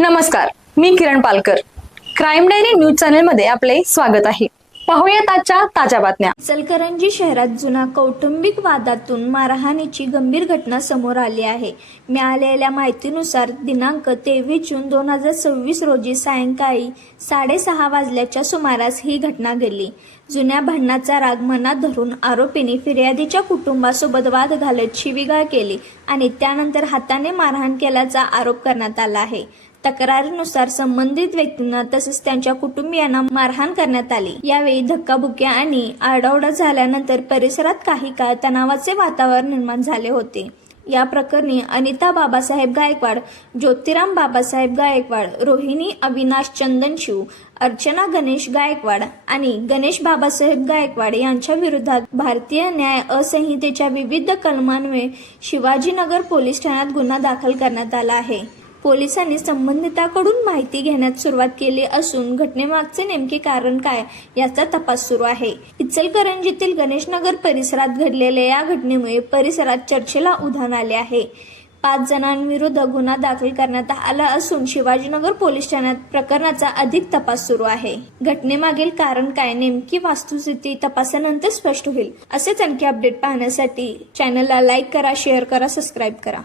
नमस्कार, मी Kiran Palkar. Crime diary news channel मध्ये आपले स्वागत आहे. पाहूयात आजच्या ताज्या बातम्या. इचलकरंजी शहरात जुना कौटुंबिक वादातून मारहाणीची गंभीर घटना समोर आली आहे. मिळालेल्या माहितीनुसार दिनांक 23 जून 2026 रोजी सायंकाळी 6:30 वाजल्याच्या सुमारास ही घटना घडली. जुन्या भांडणाचा राग मनात धरून आरोपीने फिर्यादीच्या कुटुंबासोबत वाद घालत शिवीगाळ केली आणि त्यानंतर हाताने मारहाण केल्याचा आरोप करण्यात आला आहे. तक्रारीनुसार संबंधित व्यक्तींना तसेच त्यांच्या कुटुंबियांना मारहाण करण्यात आली. यावेळी धक्काबुक्की आणि आरडाओरडा झाल्यानंतर परिसरात काही काळ तणावाचे वातावरण निर्माण झाले होते. या प्रकरणी अनिता बाबासाहेब गायकवाड, ज्योतिराम बाबासाहेब गायकवाड, रोहिणी अविनाश चंदनशिव, अर्चना गणेश गायकवाड आणि गणेश बाबासाहेब गायकवाड यांच्या विरोधात भारतीय न्याय असंहितेच्या विविध कलमान्वये शिवाजीनगर पोलीस ठाण्यात गुन्हा दाखल करण्यात आला आहे. पोलिसांनी संबंधितांकडून माहिती घेण्यास सुरुवात केली असून घटनेमागचे नेमके कारण काय याचा तपास सुरू आहे. इचलकरंजीतील गणेशनगर परिसरात घडलेल्या या घटनेमुळे परिसरात चर्चेला उधाण आले आहे. 5 जणांविरुद्ध गुन्हा दाखल करण्यात आला असून शिवाजीनगर पोलीस ठाण्यात प्रकरणाचा अधिक तपास सुरू आहे. घटनेमागील कारण काय, नेमकी वस्तुस्थिती तपासानंतर स्पष्ट होईल. असेच आणखी अपडेट पाहण्यासाठी चॅनलला लाईक करा, शेअर करा, सबस्क्राईब करा.